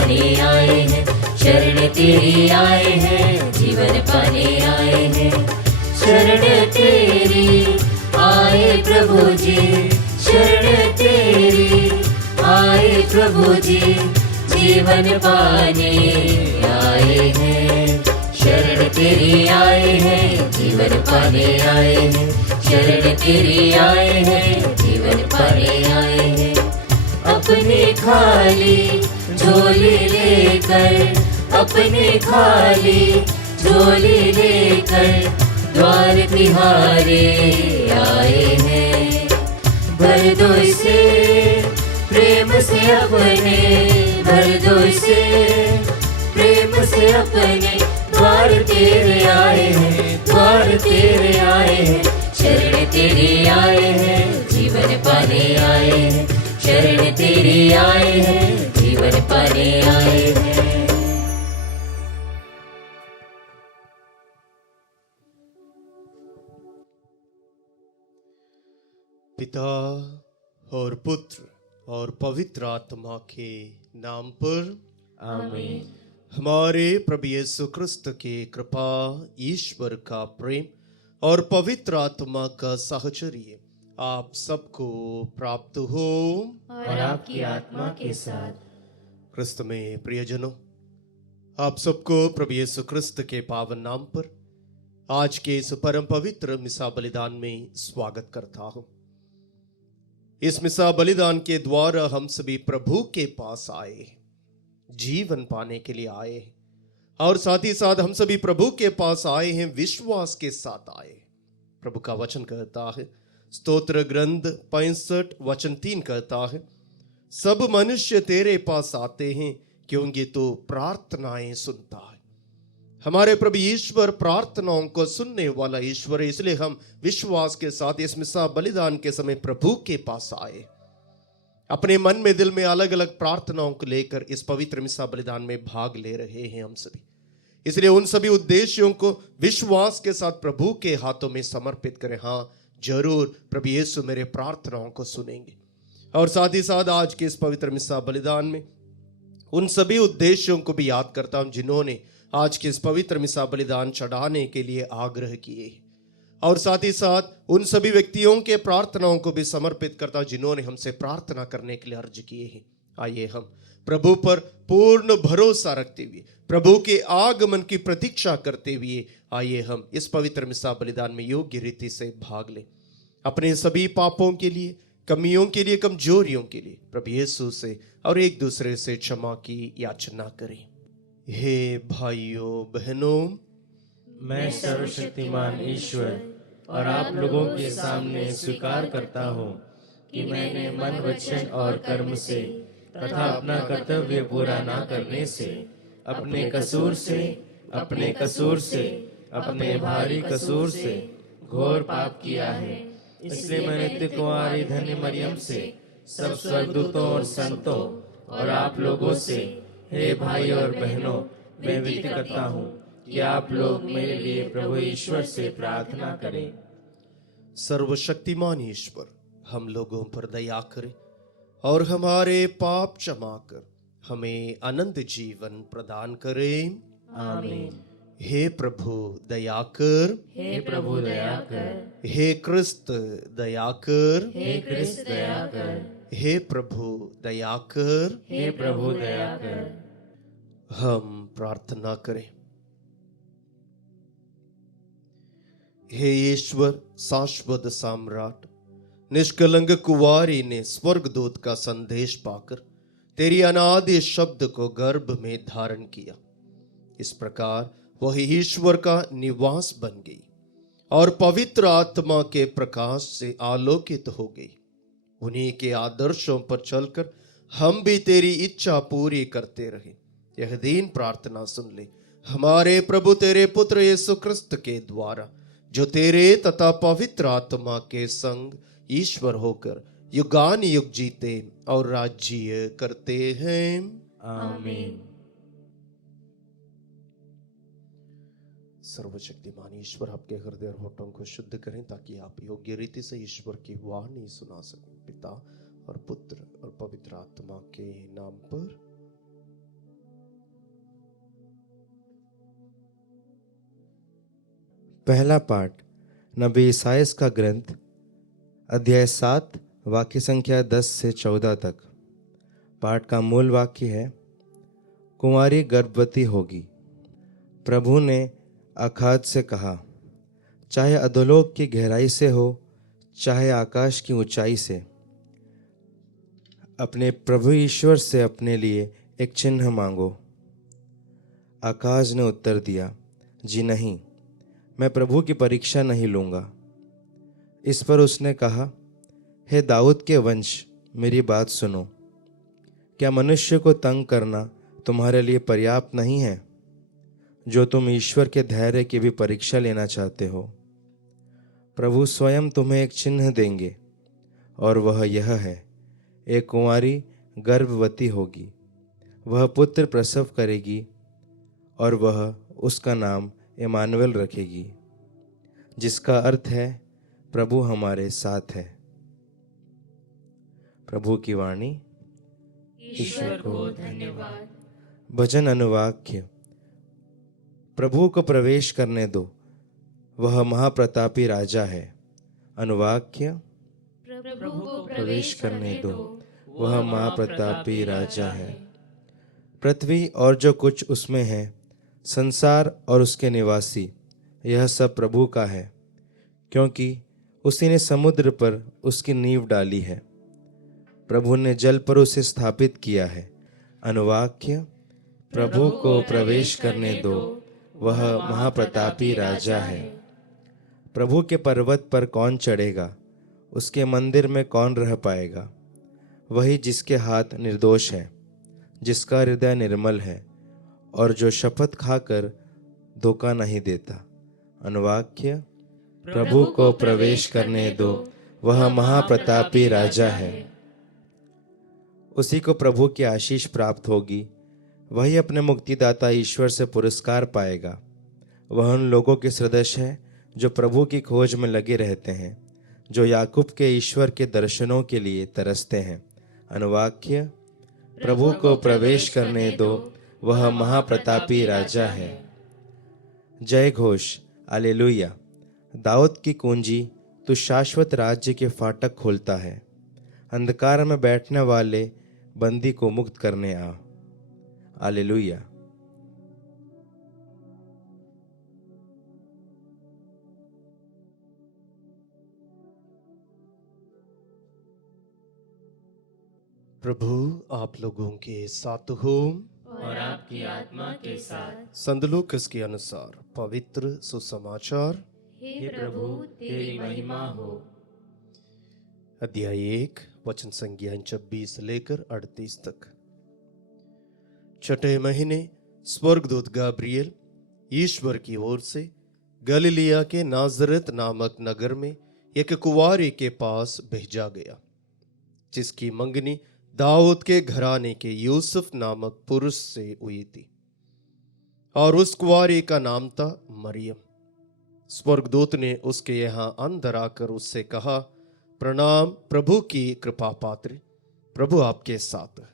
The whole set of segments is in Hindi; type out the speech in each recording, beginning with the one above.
पाने आए हैं, शरण तेरी आए हैं, जीवन पाने आए हैं। शरण तेरी आए प्रभु जी, शरण तेरी आए प्रभु जी, जीवन पाने आए हैं। शरण तेरी आए हैं, जीवन पाने आए हैं, शरण तेरी आए हैं, जीवन पाने आए हैं। अपने खाली झोली लेकर, अपने खाली झोली लेकर द्वार तिहारे आए हैं। भर दो इसे प्रेम से अपने, भर दो इसे प्रेम से अपने, द्वार तेरे आए हैं, द्वार तेरे आए हैं। शरण तेरी आए हैं, जीवन पाने आए हैं, शरण तेरी आए हैं, जीवन पाने आए हैं। पिता और पुत्र और पवित्र आत्मा के नाम पर आमीन। हमारे प्रभु यीशु क्रिस्त की कृपा, ईश्वर का प्रेम और पवित्र आत्मा का साहचर्य आप सबको प्राप्त हो और आपकी आत्मा के साथ। क्रिस्त में प्रियजनों, आप सबको प्रभु यीशु क्रिस्त के पावन नाम पर आज के इस परम पवित्र मिसा बलिदान में स्वागत करता हूं। इस मिसा बलिदान के द्वारा हम सभी प्रभु के पास आए, जीवन पाने के लिए आए हैं, और साथ ही साथ हम सभी प्रभु के पास आए हैं, विश्वास के साथ आए। प्रभु का वचन कहता है, स्तोत्र ग्रंथ 65 वचन 3 कहता है, सब मनुष्य तेरे पास आते हैं क्योंकि तू प्रार्थनाएं सुनता है। हमारे प्रभु ईश्वर प्रार्थनाओं को सुनने वाला ईश्वर है, इसलिए हम विश्वास के साथ इस मिसा बलिदान के समय प्रभु के पास आए। अपने मन में, दिल में अलग अलग प्रार्थनाओं को लेकर इस पवित्र मिसा बलिदान में भाग ले रहे हैं हम सभी। इसलिए उन सभी उद्देश्यों को विश्वास के साथ प्रभु के हाथों में समर्पित करें। हाँ, जरूर प्रभु यीशु मेरे प्रार्थनाओं को सुनेंगे। और साथ ही साथ आज के इस पवित्र मिसा बलिदान में उन सभी उद्देश्यों को भी याद करता हूं जिन्होंने आज के इस पवित्र मिसा बलिदान चढ़ाने के लिए आग्रह किए, और साथ ही साथ उन सभी व्यक्तियों के प्रार्थनाओं को भी समर्पित करता हूं जिन्होंने हमसे प्रार्थना करने के लिए अर्ज किए हैं। आइए हम प्रभु पर पूर्ण भरोसा रखते हुए, प्रभु के आगमन की प्रतीक्षा करते हुए, आइए हम इस पवित्र मिसा बलिदान में योग्य रीति से भाग लें। अपने सभी पापों के लिए, कमियों के लिए, कमजोरियों के लिए प्रभु यीशु से और एक दूसरे से क्षमा की याचना करें। हे भाइयों बहनों, मैं सर्वशक्तिमान ईश्वर और आप लोगों के सामने स्वीकार करता हूँ कि मैंने मन, वचन और कर्म से तथा अपना कर्तव्य पूरा न करने से, अपने कसूर से, अपने भारी कसूर से घोर पाप किया है। इसलिए मैं नित्य कुंवारी धन्य मरियम से, सब स्वर्गदूतों और संतों और आप लोगों से, हे भाई और बहनों, मैं विनती करता हूँ कि आप लोग मेरे लिए प्रभु ईश्वर से प्रार्थना करें। सर्वशक्तिमान ईश्वर हम लोगों पर दया करे और हमारे पाप क्षमा कर हमें अनंत जीवन प्रदान करे। आमीन। हे प्रभु दया कर, हे प्रभु दया कर, हे क्रिस्त दया कर, हे क्रिस्त दया कर, हे प्रभु दया कर। हे प्रभु दया कर। हम प्रार्थना करें। हे ईश्वर शाश्वत सम्राट, निष्कलंक कुंवारी ने स्वर्गदूत का संदेश पाकर तेरी अनादि शब्द को गर्भ में धारण किया। इस प्रकार वह ईश्वर का निवास बन गई और पवित्र आत्मा के प्रकाश से आलोकित हो गई। उन्हीं के आदर्शों पर चलकर हम भी तेरी इच्छा पूरी करते रहे। यह दीन प्रार्थना सुन ले हमारे प्रभु तेरे पुत्र यीशु क्रिस्त के द्वारा, जो तेरे तथा पवित्र आत्मा के संग ईश्वर होकर युगान युग जीते और राज्य करते हैं। आमीन। सर्वशक्तिमान ईश्वर आपके हृदय और होठों को शुद्ध करें ताकि आप योग्य रीति से ईश्वर की वाणी सुना सकें। पिता और पुत्र और पवित्र आत्मा के नाम पर पहला पाठ नबी ईसाइयाह का ग्रंथ अध्याय 7 वाक्य संख्या 10 से 14 तक। पाठ का मूल वाक्य है, कुंवारी गर्भवती होगी। प्रभु ने अखाद से कहा, चाहे अधोलोक की गहराई से हो, चाहे आकाश की ऊंचाई से, अपने प्रभु ईश्वर से अपने लिए एक चिन्ह मांगो। आकाश ने उत्तर दिया, जी नहीं, मैं प्रभु की परीक्षा नहीं लूँगा। इस पर उसने कहा, हे दाऊद के वंश, मेरी बात सुनो। क्या मनुष्य को तंग करना तुम्हारे लिए पर्याप्त नहीं है, जो तुम ईश्वर के धैर्य की भी परीक्षा लेना चाहते हो? प्रभु स्वयं तुम्हें एक चिन्ह देंगे, और वह यह है, एक कुंवारी गर्भवती होगी, वह पुत्र प्रसव करेगी, और वह उसका नाम इमानुएल रखेगी, जिसका अर्थ है प्रभु हमारे साथ है। प्रभु की वाणी। ईश्वर को धन्यवाद। भजन अनुवाक्य। प्रभु को प्रवेश करने दो, वह महाप्रतापी राजा है। अनुवाक्य। प्रभु को प्रवेश करने दो, वह महाप्रतापी राजा है। पृथ्वी और जो कुछ उसमें है, संसार और उसके निवासी, यह सब प्रभु का है, क्योंकि उसी ने समुद्र पर उसकी नींव डाली है। प्रभु ने जल पर उसे स्थापित किया है। अनुवाक्य। प्रभु को प्रवेश करने दो, वह महाप्रतापी राजा है। प्रभु के पर्वत पर कौन चढ़ेगा, उसके मंदिर में कौन रह पाएगा? वही जिसके हाथ निर्दोष है, जिसका हृदय निर्मल है, और जो शपथ खाकर धोखा नहीं देता। अनुवाक्य। प्रभु को प्रवेश करने दो, वह महाप्रतापी राजा है। उसी को प्रभु की आशीष प्राप्त होगी, वही अपने मुक्तिदाता ईश्वर से पुरस्कार पाएगा। वह उन लोगों के सदृश है जो प्रभु की खोज में लगे रहते हैं, जो याकूब के ईश्वर के दर्शनों के लिए तरसते हैं। अनुवाक्य। प्रभु को प्रवेश करने दो, वह महाप्रतापी राजा है। जय घोष। हालेलुया। दाऊद की कुंजी, तू शाश्वत राज्य के फाटक खोलता है। अंधकार में बैठने वाले बंदी को मुक्त करने आ। हालेलुया। प्रभु आप लोगों के साथ हो और आपकी आत्मा के साथ। संत लूकास के अनुसार पवित्र सुसमाचार। हे प्रभु तेरी महिमा हो। अध्याय 1 वचन संख्या 26 लेकर 38 तक। छठे महीने स्वर्गदूत गाब्रियल ईश्वर की ओर से गलीलिया के नाजरत नामक नगर में एक कुंवारी के पास भेजा गया, जिसकी मंगनी दाऊद के घराने के यूसुफ नामक पुरुष से हुई थी, और उस कुंवारी का नाम था मरियम। स्वर्गदूत ने उसके यहाँ अंदर आकर उससे कहा, प्रणाम प्रभु की कृपा पात्र, प्रभु आपके साथ है।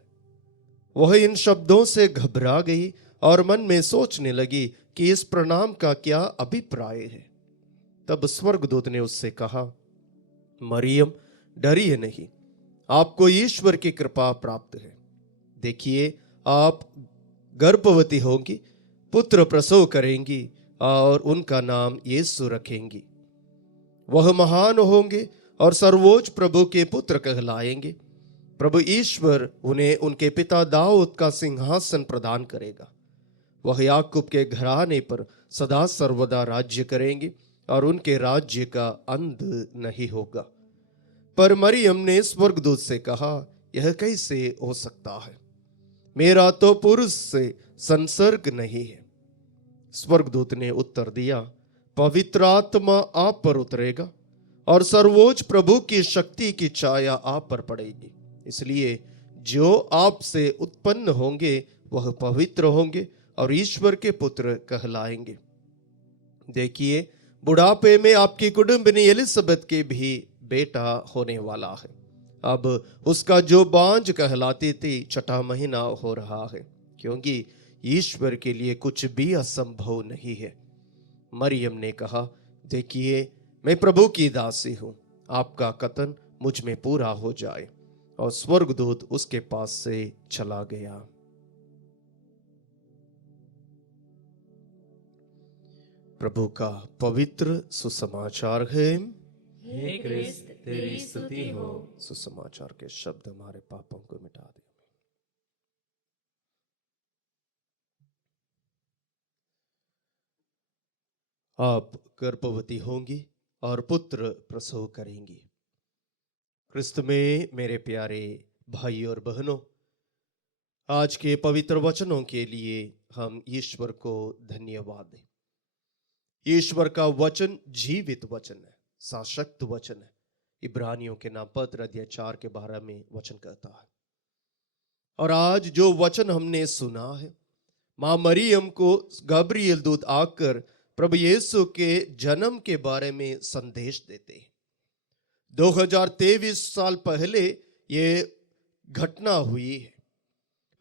वह इन शब्दों से घबरा गई और मन में सोचने लगी कि इस प्रणाम का क्या अभिप्राय है। तब स्वर्गदूत ने उससे कहा, मरियम डरिए नहीं, आपको ईश्वर की कृपा प्राप्त है। देखिए, आप गर्भवती होंगी, पुत्र प्रसव करेंगी, और उनका नाम यीशु रखेंगी। वह महान होंगे और सर्वोच्च प्रभु के पुत्र कहलाएंगे। प्रभु ईश्वर उन्हें उनके पिता दाऊद का सिंहासन प्रदान करेगा। वह याकूब के घराने पर सदा सर्वदा राज्य करेंगे, और उनके राज्य का अंत नहीं होगा। पर मरियम ने स्वर्गदूत से कहा, यह कैसे हो सकता है? मेरा तो पुरुष से संसर्ग नहीं है। स्वर्गदूत ने उत्तर दिया, पवित्र आत्मा आप पर उतरेगा, और सर्वोच्च प्रभु की शक्ति की छाया आप पर पड़ेगी। इसलिए जो आपसे उत्पन्न होंगे वह पवित्र होंगे और ईश्वर के पुत्र कहलाएंगे। देखिए, बुढ़ापे में आपकी कुटुंबिनी एलिजाबेथ के भी बेटा होने वाला है। अब उसका जो बांझ कहलाती थी, छठा महीना हो रहा है, क्योंकि ईश्वर के लिए कुछ भी असंभव नहीं है। मरियम ने कहा, देखिए, मैं प्रभु की दासी हूं, आपका कथन मुझ में पूरा हो जाए। और स्वर्गदूत उसके पास से चला गया। प्रभु का पवित्र सुसमाचार है। हे क्रिस्त तेरी स्तुति हो। सुसमाचार के शब्द हमारे पापों को मिटा दे। आप गर्भवती होंगी और पुत्र प्रसव करेंगी। क्रिस्त में मेरे प्यारे भाई और बहनों, आज के पवित्र वचनों के लिए हम ईश्वर को धन्यवाद दें। ईश्वर का वचन जीवित वचन है, सशक्त वचन है। इब्रानियों के नाम पत्र अध्याय 4 के 12 में वचन कहता है। और आज जो वचन हमने सुना है, मां मरियम को गब्रिएल दूत आकर प्रभु यीशु के जन्म के बारे में संदेश देते हैं। 2023 साल पहले ये घटना हुई है,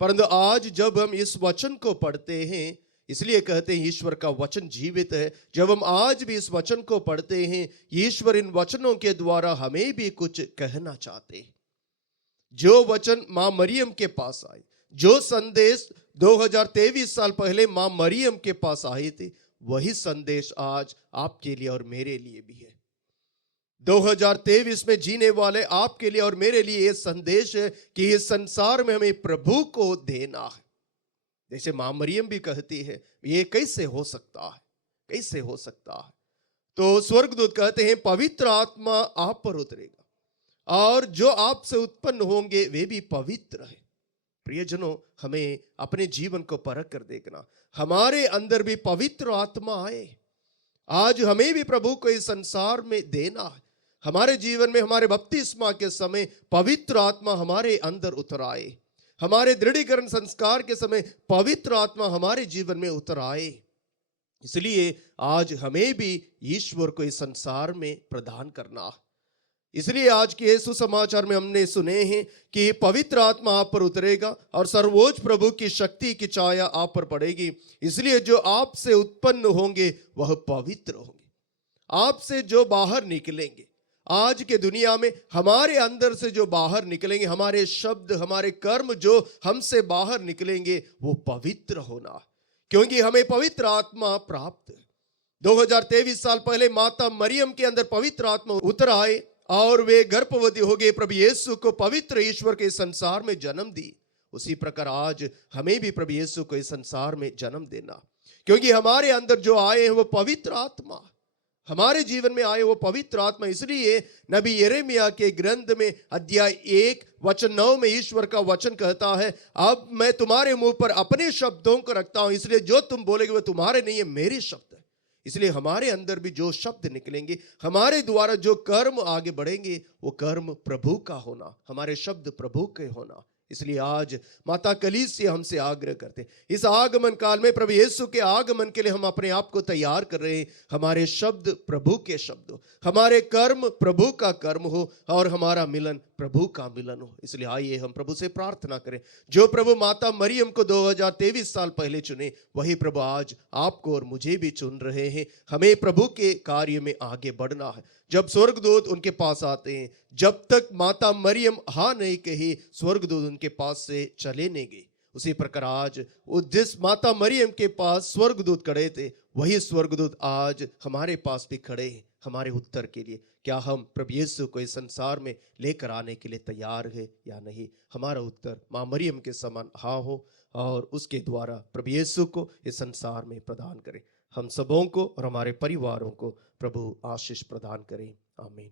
परंतु आज जब हम इस वचन को पढ़ते हैं, इसलिए कहते हैं ईश्वर का वचन जीवित है। जब हम आज भी इस वचन को पढ़ते हैं, ईश्वर इन वचनों के द्वारा हमें भी कुछ कहना चाहते हैं। जो वचन मां मरियम के पास आए, जो संदेश 2023 साल पहले मां मरियम के पास आए थे, वही संदेश आज आपके लिए और मेरे लिए भी है। 2023 में जीने वाले आपके लिए और मेरे लिए यह संदेश है कि इस संसार में हमें प्रभु को देना है। जैसे मां मरियम भी कहती है, ये कैसे हो सकता है, कैसे हो सकता है। तो स्वर्गदूत कहते हैं पवित्र आत्मा आप पर उतरेगा और जो आपसे उत्पन्न होंगे वे भी पवित्र है। प्रियजनों, हमें अपने जीवन को परख कर देखना, हमारे अंदर भी पवित्र आत्मा आए। आज हमें भी प्रभु को इस संसार में देना है। हमारे जीवन में हमारे बपतिस्मा के समय पवित्र आत्मा हमारे अंदर उतर आए। हमारे दृढ़ीकरण संस्कार के समय पवित्र आत्मा हमारे जीवन में उतर आए। इसलिए आज हमें भी ईश्वर को इस संसार में प्रदान करना है। इसलिए आज के सुसमाचार में हमने सुने हैं कि पवित्र आत्मा आप पर उतरेगा और सर्वोच्च प्रभु की शक्ति की छाया आप पर पड़ेगी। इसलिए जो आपसे उत्पन्न होंगे वह पवित्र होंगे। आपसे जो बाहर निकलेंगे, आज के दुनिया में हमारे अंदर से जो बाहर निकलेंगे, हमारे शब्द, हमारे कर्म जो हमसे बाहर निकलेंगे, वो पवित्र होना है, क्योंकि हमें पवित्र आत्मा प्राप्त है। 2023 साल पहले माता मरियम के अंदर पवित्र आत्मा उतर आए और वे गर्भवती हो गए, प्रभु यीशु को पवित्र ईश्वर के संसार में जन्म दी। उसी प्रकार आज हमें भी प्रभु यीशु को इस संसार में जन्म देना, क्योंकि हमारे अंदर जो आए हैं वो पवित्र आत्मा, हमारे जीवन में आए वो पवित्र आत्मा। इसलिए नबी यिर्मयाह के ग्रंथ में अध्याय 1 वचन 9 में ईश्वर का वचन कहता है, अब मैं तुम्हारे मुंह पर अपने शब्दों को रखता हूं, इसलिए जो तुम बोलेगे वो तुम्हारे नहीं है, मेरे शब्द है। इसलिए हमारे अंदर भी जो शब्द निकलेंगे, हमारे द्वारा जो कर्म आगे बढ़ेंगे, वो कर्म प्रभु का होना, हमारे शब्द प्रभु के होना। इसलिए आज माता कलीसिया हमसे आग्रह करते हैं, इस आगमन काल में प्रभु यीशु के आगमन के लिए हम अपने आप को तैयार कर रहे हैं। हमारे शब्द प्रभु के शब्द हो, हमारे कर्म प्रभु का कर्म हो और हमारा मिलन प्रभु का मिलन हो। इसलिए आइए हम प्रभु से प्रार्थना करें। जो प्रभु माता मरियम को 2023 साल पहले चुने, वही प्रभु आज आपको और मुझे भी चुन रहे हैं। हमें प्रभु के कार्य में आगे बढ़ना है। जब स्वर्गदूत उनके पास आते हैं, जब तक माता मरियम हाँ नहीं कही, स्वर्गदूत उनके पास से चले नहीं गए। उसी प्रकार आज जिस माता मरियम के पास स्वर्गदूत खड़े थे, वही स्वर्गदूत आज हमारे पास भी खड़े हैं हमारे उत्तर के लिए। क्या हम प्रभु यीशु को इस संसार में लेकर आने के लिए तैयार है या नहीं? हमारा उत्तर मां मरियम के समान हाँ हो और उसके द्वारा प्रभु यीशु को इस संसार में प्रदान करें। हम सबों को और हमारे परिवारों को प्रभु आशीष प्रदान करें। आमीन।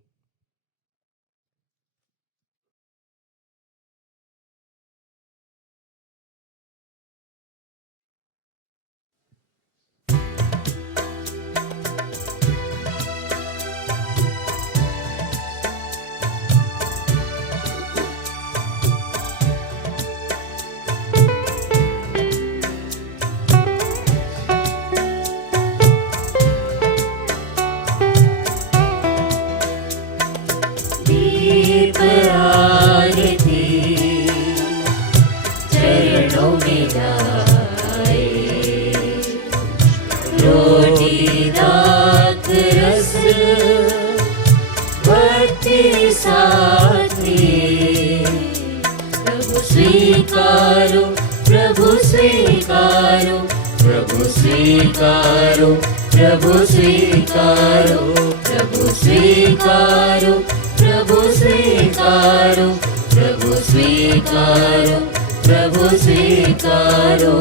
स्वीकारो, प्रभु स्वीकारो, प्रभु स्वीकारो, प्रभु स्वीकारो, प्रभु स्वीकारो, प्रभु स्वीकारो, प्रभु स्वीकारो।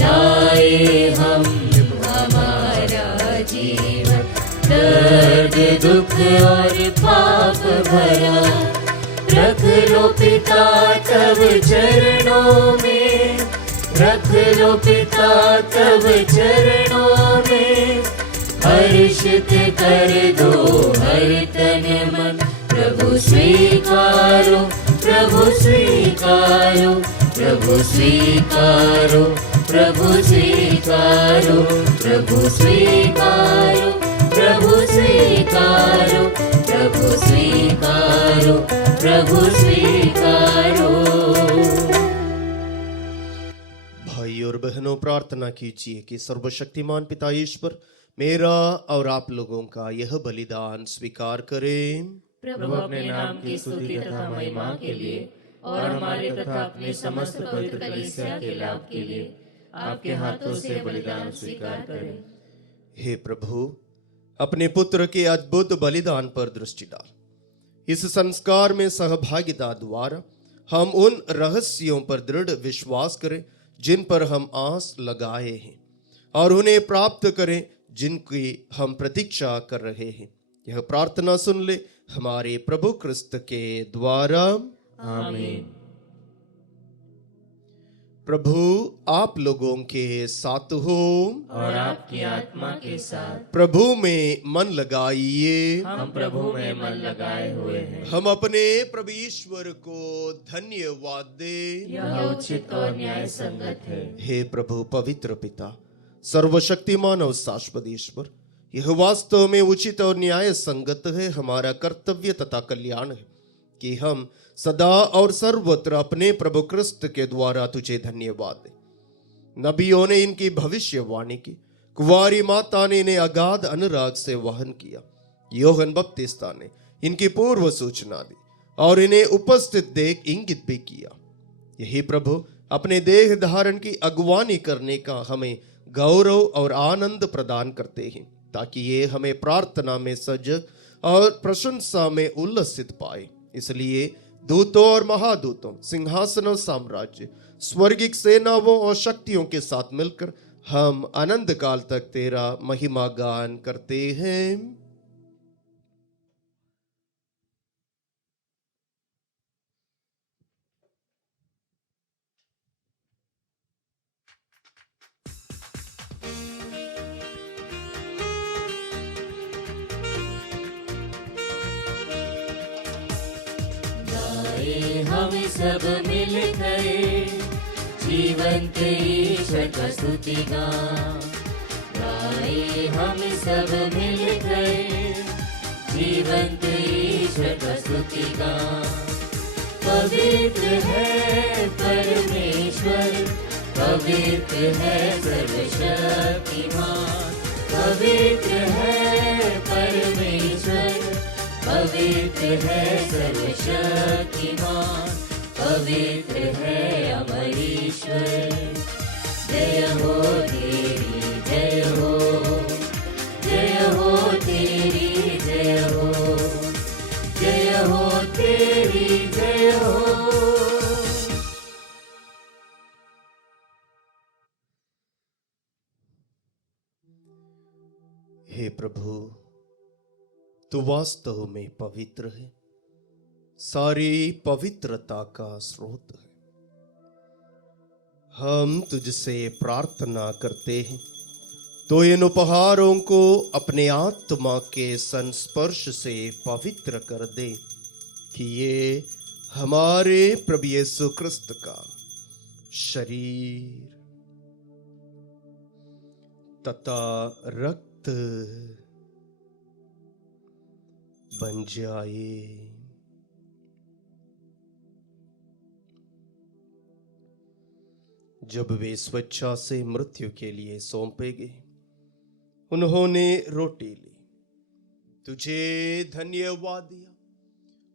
लाए हम हमारा जीवन, दर्द दुख और पाप भरा, रख लो पिता तब चरणों में, रख लो पिता तब चरणों में, हर्षित कर दो हर तन मन। प्रभु स्वीकारो, प्रभु स्वीकारो, प्रभु स्वीकारो, प्रभु स्वीकारो, प्रभु स्वीकारो, प्रभु स्वीकारो, प्रभु स्वीकारो, प्रभु स्वीकारो। भाई और बहनों, प्रार्थना कीजिए कि सर्वशक्तिमान पिता ईश्वर मेरा और आप लोगों का यह बलिदान स्वीकार करें। प्रभु अपने नाम की स्तुति तथा महिमा के लिए और हमारे तथा अपने समस्त पवित्र कलीसिया के लाभ के लिए आपके हाथों से बलिदान स्वीकार करें। हे प्रभु, अपने पुत्र के अद्भुत बलिदान पर दृष्टि डाल। इस संस्कार में सहभागिता द्वारा हम उन रहस्यों पर दृढ़ विश्वास करें जिन पर हम आस लगाए हैं, और उन्हें प्राप्त करें जिनकी हम प्रतीक्षा कर रहे हैं। यह प्रार्थना सुन ले हमारे प्रभु क्रिस्त के द्वारा, आमीन। प्रभु आप लोगों के साथ हो और आपकी आत्मा के साथ। प्रभु में मन लगाइए। हम प्रभु में मन लगाए हुए हैं। हम अपने प्रभु ईश्वर को धन्यवाद दें। यह उचित और न्याय संगत है। हे प्रभु पवित्र पिता, सर्वशक्तिमान और शाश्वत ईश्वर, यह वास्तव में उचित और न्याय संगत है, हमारा कर्तव्य तथा कल्याण है कि हम सदा और सर्वत्र अपने प्रभु क्रिस्त के द्वारा तुझे धन्यवाद दें। नबियों ने इनकी भविष्यवाणी की, कुंवारी माता ने इन्हें अगाध अनुराग से वहन किया, योहन बपतिस्ता ने इनकी पूर्व सूचना दी और इन्हें उपस्थित देख इंगित भी किया। यही प्रभु अपने देह धारण की अगुवानी करने का हमें गौरव और आनंद प्रदान करते हैं, ताकि ये हमें प्रार्थना में सजग और प्रशंसा में उल्लसित पाए। इसलिए दूतों और महादूतों, सिंहासन और साम्राज्य, स्वर्गिक सेनाओं और शक्तियों के साथ मिलकर हम अनंत काल तक तेरा महिमा गान करते हैं। हम सब मिल गए जीवंत ईश्वर का स्तुति गाए। हम सब मिल गए जीवंत ईश्वर का स्तुति गाए। पवित्र है परमेश्वर, पवित्र है सर्वशक्तिमान, पवित्र है परमेश्वर, पवित्र है सर्वशक्तिमान, पवित्र है अमर ईश्वर। जय हो तेरी जय हो, जय हो तेरी जय हो, जय हो तेरी जय हो। हे प्रभु, तू वास्तव में पवित्र है, सारी पवित्रता का स्रोत है। हम तुझसे प्रार्थना करते हैं तो इन उपहारों को अपने आत्मा के संस्पर्श से पवित्र कर दे, कि ये हमारे प्रभु यीशु क्रिस्त का शरीर तथा रक्त बन जाए। जब वे स्वेच्छा से मृत्यु के लिए सौंपे गए, उन्होंने रोटी ली, तुझे धन्यवाद दिया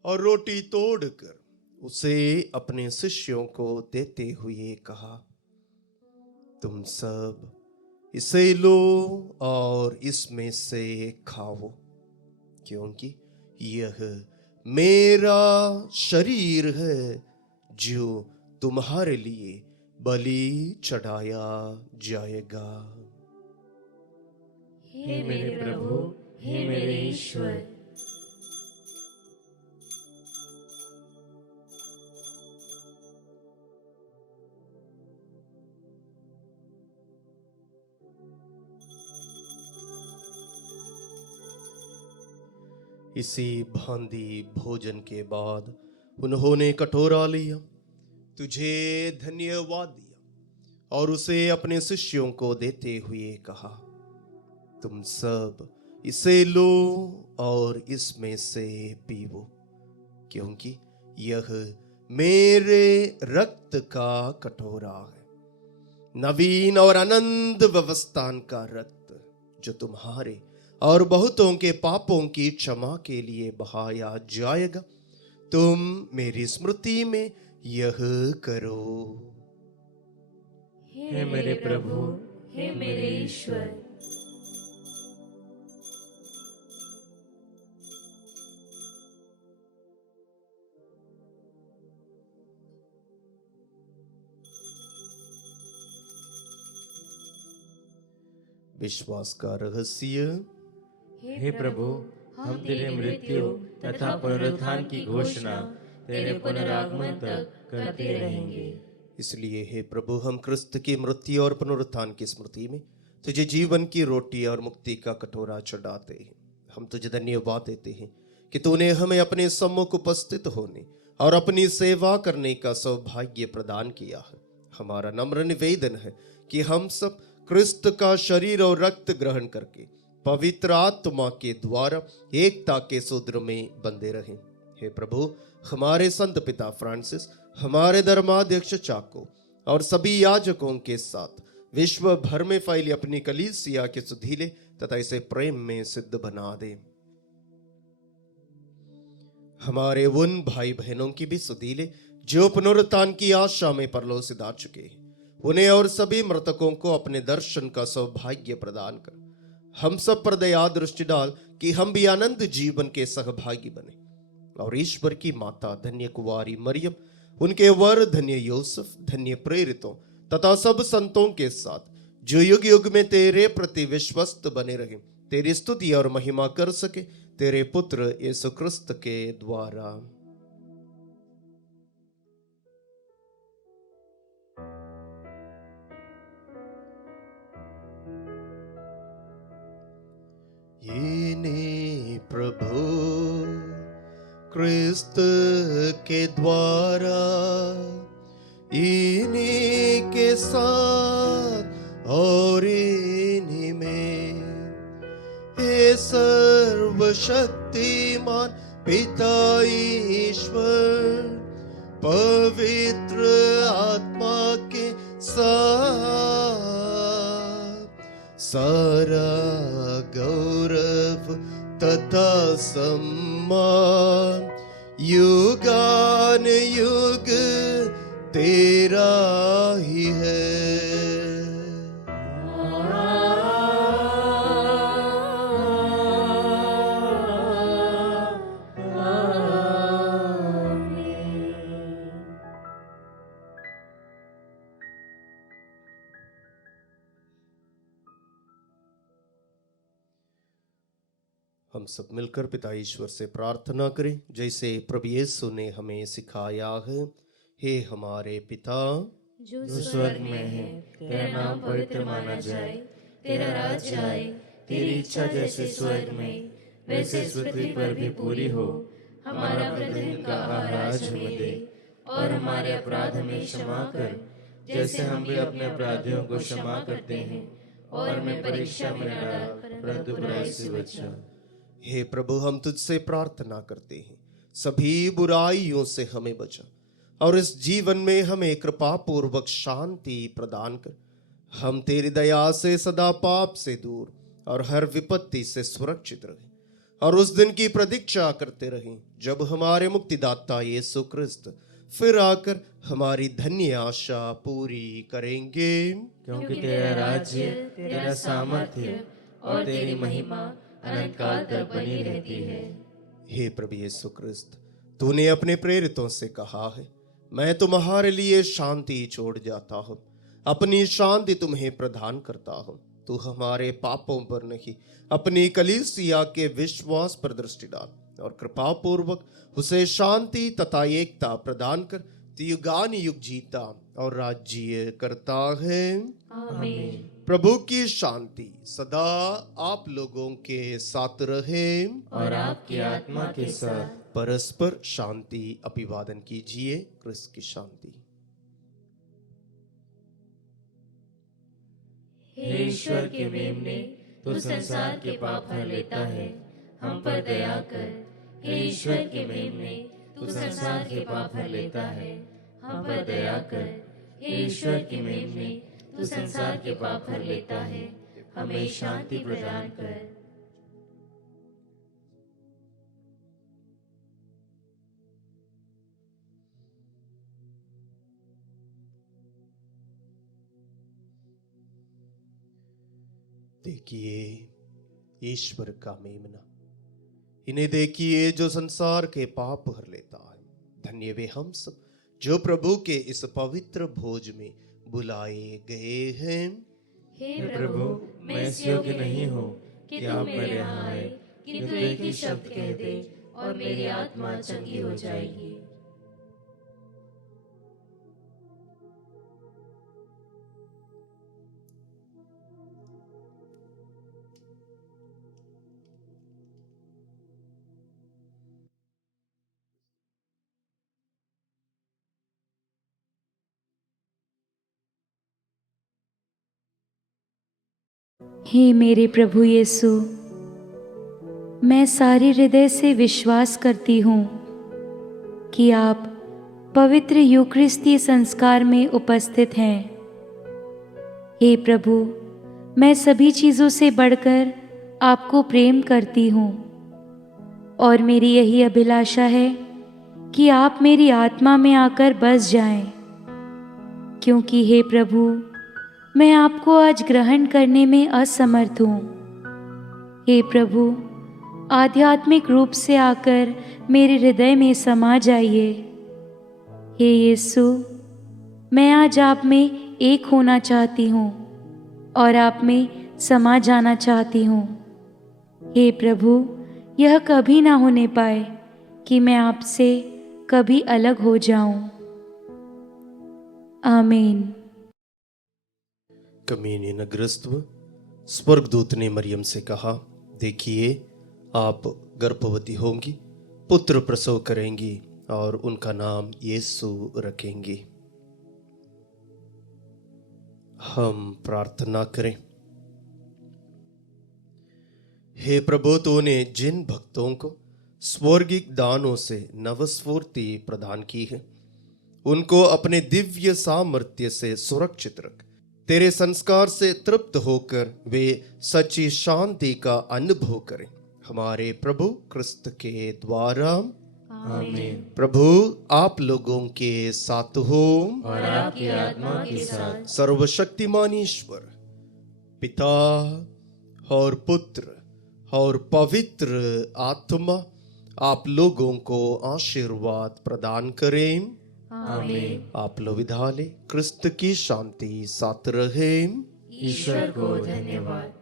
और रोटी तोड़कर उसे अपने शिष्यों को देते हुए कहा, तुम सब इसे लो और इसमें से खाओ, क्योंकि यह मेरा शरीर है जो तुम्हारे लिए बलि चढ़ाया जाएगा। हे मेरे प्रभु, हे मेरे ईश्वर। इसी भांति भोजन के बाद उन्होंने कटोरा लिया, तुझे धन्यवाद दिया और उसे अपने शिष्यों को देते हुए कहा, तुम सब इसे लो और इसमें से पीवो, क्योंकि यह मेरे रक्त का कटोरा है, नवीन और अनंत व्यवस्थान का रक्त, जो तुम्हारे और बहुतों के पापों की क्षमा के लिए बहाया जाएगा। तुम मेरी स्मृति में यह करो। हे मेरे प्रभु, हे मेरे ईश्वर। विश्वास का रहस्य। हे प्रभु, हम तेरे मृत्यु तथा पुनरुत्थान की घोषणा तेरे पुनरागमन तक करते रहेंगे। इसलिए हे प्रभु, हम क्रिस्त की मृत्यु और पुनरुत्थान की स्मृति में तुझे जीवन की रोटी और मुक्ति का कटोरा चढ़ाते हैं। हम तुझे धन्यवाद देते हैं कि तूने हमें अपने सम्मुख उपस्थित होने और अपनी सेवा करने का सौभाग्य प्रदान किया है। हमारा नम्र निवेदन है कि हम सब क्रिस्त का शरीर और रक्त ग्रहण करके पवित्र आत्मा के द्वारा एकता के सूत्र में बंधे रहें। हे प्रभु, हमारे संत पिता फ्रांसिस, हमारे धर्माध्यक्ष चाको और सभी याजकों के साथ विश्व भर में फैली अपनी कलीसिया के सुधीले तथा इसे प्रेम में सिद्ध बना दे। हमारे उन भाई बहनों की भी सुधीले जो पुनरुत्थान की आशा में परलोक सिधार चुके हैं, उन्हें और सभी मृतकों को अपने दर्शन का सौभाग्य प्रदान कर हम सब पर दया दृष्टि डाल कि हम भी आनंद जीवन के सहभागी बने। और ईश्वर की माता धन्य कुंवारी मरियम, उनके वर धन्य यूसुफ, धन्य प्रेरितों तथा सब संतों के साथ जो युग युग में तेरे प्रति विश्वस्त बने रहे, तेरी स्तुति और महिमा कर सके, तेरे पुत्र यीशु क्रिस्त के द्वारा। इन्हीं प्रभु क्रिस्त के द्वारा, इन्हीं के साथ और इन्हीं में, हे सर्वशक्तिमान पिता ईश्वर, पवित्र आत्मा के साथ सारा गौरव तथा सम्मान युगान युग तेरा ही है। हम सब मिलकर पिता ईश्वर से प्रार्थना करें जैसे प्रभु यीशु ने हमें सिखाया है। हे हमारे पिता जो स्वर्ग में है, तेरा नाम पवित्र माना जाए, तेरा राज्य आए, तेरी इच्छा जैसे स्वर्ग में वैसे पृथ्वी पर भी पूरी हो। हमारा प्रतिदिन का आहार आज हमें दे, और हमारे अपराध हमें क्षमा कर, जैसे हम भी अपने अपराधियों को क्षमा करते हैं, और हमें परीक्षा में न डाल, परंतु बुराई से बचा। हे प्रभु, हम तुझसे प्रार्थना करते हैं, सभी बुराइयों से हमें बचा और इस जीवन में हमें कृपा पूर्वक शांति प्रदान कर। हम तेरी दया से सदा पाप से दूर और हर विपत्ति से सुरक्षित रहें, और उस दिन की प्रतीक्षा करते रहें जब हमारे मुक्तिदाता यीशु क्रिस्त फिर आकर हमारी धन्य आशा पूरी करेंगे। क्योंकि तेरा राज्य, तेरा सामर्थ्य और तेरी महिमा अनंत काल तक बनी रहती है। हे प्रभु यीशु क्रिस्त, तूने अपने प्रेरितों से कहा है, मैं तुम्हारे लिए शांति छोड़ जाता हूँ, अपनी शांति तुम्हें प्रदान करता हूँ। तू हमारे पापों पर नहीं, अपनी कलीसिया के विश्वास पर दृष्टि डाल और कृपा पूर्वक उसे शांति तथा एकता प्रदान कर युगान युग जीता और राज्य करता है। आमीन। प्रभु की शांति सदा आप लोगों के साथ रहे और आपकी आत्मा के साथ। परस्पर शांति अभिवादन कीजिए। क्रिस्त की शांति। हे ईश्वर के मेमने, तू संसार के पाप हर लेता है, हम पर दया कर। हे ईश्वर के मेमने, तू संसार के पाप हर लेता है, हम पर दया कर। हे ईश्वर के मेमने, तू संसार के पाप हर लेता है, हमें शांति प्रदान कर। देखिए ईश्वर का मेमना, इन्हें देखिए जो संसार के पाप हर लेता है। धन्य वे हम सब जो प्रभु के इस पवित्र भोज में बुलाए गए हैं। हे प्रभु, मैं इस योग्य नहीं हूँ कि आप मेरे यहाँ आए, किंतु एक ही शब्द कह दे और मेरी आत्मा चंगी हो जाएगी। हे मेरे प्रभु यीशु, मैं सारे हृदय से विश्वास करती हूँ कि आप पवित्र यूकरिस्तीय संस्कार में उपस्थित हैं। हे प्रभु, मैं सभी चीज़ों से बढ़कर आपको प्रेम करती हूँ और मेरी यही अभिलाषा है कि आप मेरी आत्मा में आकर बस जाएं, क्योंकि हे प्रभु, मैं आपको आज ग्रहण करने में असमर्थ हूँ। हे प्रभु, आध्यात्मिक रूप से आकर मेरे हृदय में समा जाइए। हे यीशु, मैं आज आप में एक होना चाहती हूँ और आप में समा जाना चाहती हूँ। हे प्रभु, यह कभी ना होने पाए कि मैं आपसे कभी अलग हो जाऊं। आमीन। कम्युनियन अग्रस्तव। स्वर्गदूत ने मरियम से कहा, देखिए आप गर्भवती होंगी, पुत्र प्रसव करेंगी और उनका नाम यीशु रखेंगी। हम प्रार्थना करें। हे प्रभु, तूने जिन भक्तों को स्वर्गिक दानों से नवस्फूर्ति प्रदान की है, उनको अपने दिव्य सामर्थ्य से सुरक्षित रख। तेरे संस्कार से तृप्त होकर वे सच्ची शांति का अनुभव करें, हमारे प्रभु क्रिस्त के द्वारा। आमीन। प्रभु आप लोगों के साथ हो और आपकी आत्मा के साथ। सर्वशक्तिमान ईश्वर पिता और पुत्र और पवित्र आत्मा आप लोगों को आशीर्वाद प्रदान करें। आमीन। आप लोग विधा ले। क्रिस्त की शांति साथ रहे। ईश्वर को धन्यवाद।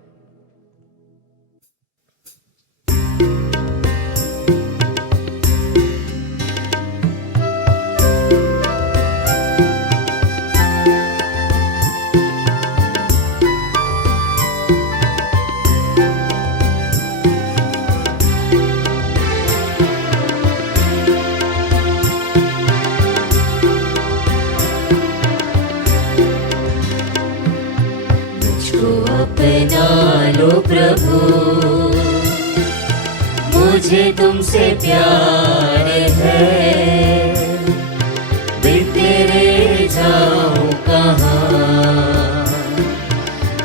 अपना लो प्रभु, मुझे तुमसे प्यार है, बिन तेरे जाऊं कहाँ,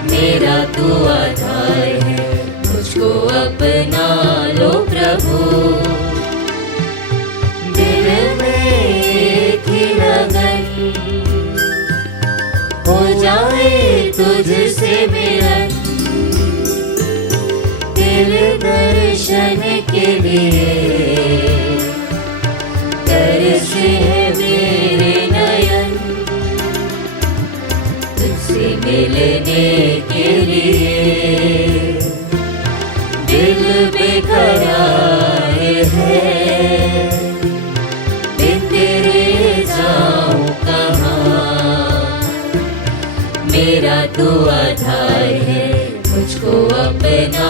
मेरा तू आधार है। मुझको अपना लो प्रभु, दिल में एक ही तुझसे मिलन, तेरे दर्शन के लिए तरसे है मेरे नयन, तुझसे मिलने के लिए दिल बेकरार है, बिन तेरे जाऊं कहाँ, मेरा तू आधार है, मुझको अपना